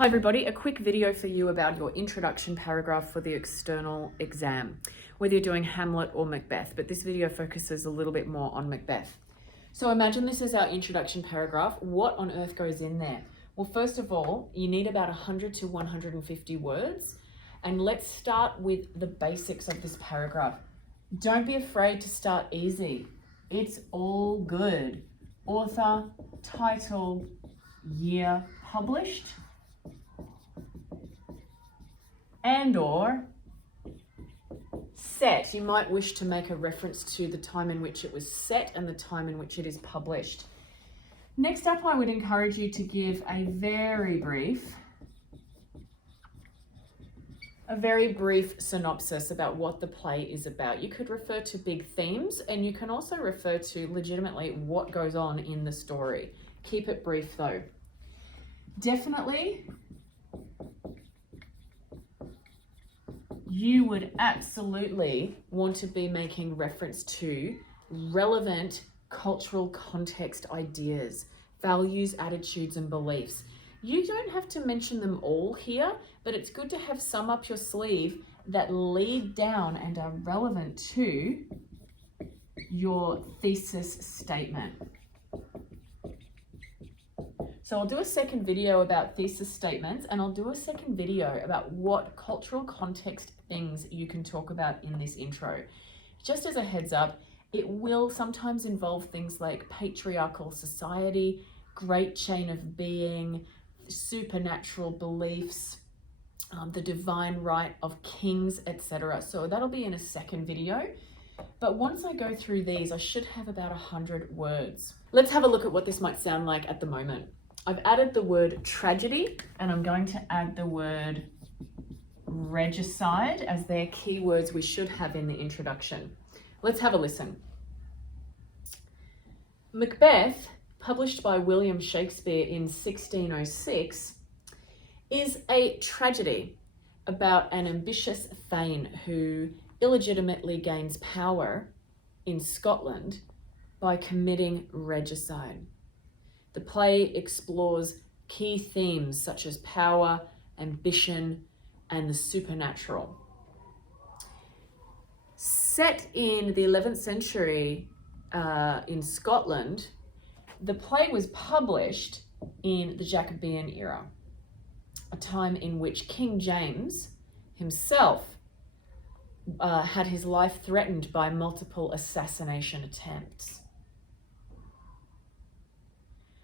Hi everybody, a quick video for you about your introduction paragraph for the external exam, whether you're doing Hamlet or Macbeth, but this video focuses a little bit more on Macbeth. So imagine this is our introduction paragraph. What on earth goes in there? Well, first of all, you need about 100 to 150 words, and let's start with the basics of this paragraph. Don't be afraid to start easy. It's all good. Author, title, year published, and or set. You might wish to make a reference to the time in which it was set and the time in which it is published. Next up, I would encourage you to give a very brief synopsis about what the play is about. You could refer to big themes, and you can also refer to legitimately what goes on in the story. Keep it brief though. Definitely, you would absolutely want to be making reference to relevant cultural context ideas, values, attitudes, and beliefs. You don't have to mention them all here, but it's good to have some up your sleeve that lead down and are relevant to your thesis statement. So I'll do a second video about thesis statements, and I'll do a second video about what cultural context things you can talk about in this intro. Just as a heads up, it will sometimes involve things like patriarchal society, great chain of being, supernatural beliefs, the divine right of kings, etc. So that'll be in a second video. But once I go through these, I should have about 100 words. Let's have a look at what this might sound like at the moment. I've added the word tragedy, and I'm going to add the word regicide as they're keywords we should have in the introduction. Let's have a listen. Macbeth, published by William Shakespeare in 1606, is a tragedy about an ambitious thane who illegitimately gains power in Scotland by committing regicide. The play explores key themes such as power, ambition, and the supernatural. Set in the 11th century in Scotland, the play was published in the Jacobean era, a time in which King James himself had his life threatened by multiple assassination attempts.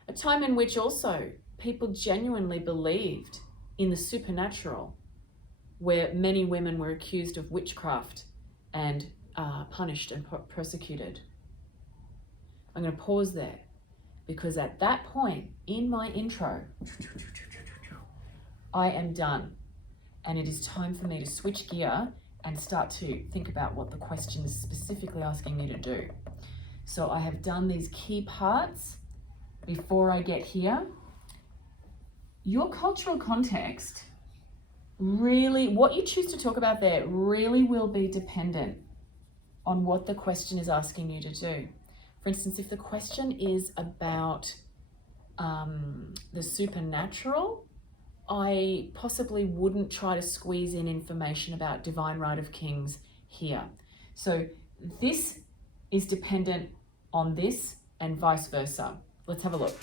A time in which also people genuinely believed in the supernatural, where many women were accused of witchcraft and punished and persecuted. I'm going to pause there because at that point in my intro, I am done, and it is time for me to switch gear and start to think about what the question is specifically asking me to do. So I have done these key parts. Before I get here, your cultural context really, what you choose to talk about there really will be dependent on what the question is asking you to do. For instance, if the question is about the supernatural, I possibly wouldn't try to squeeze in information about divine right of kings here. So this is dependent on this and vice versa. Let's have a look.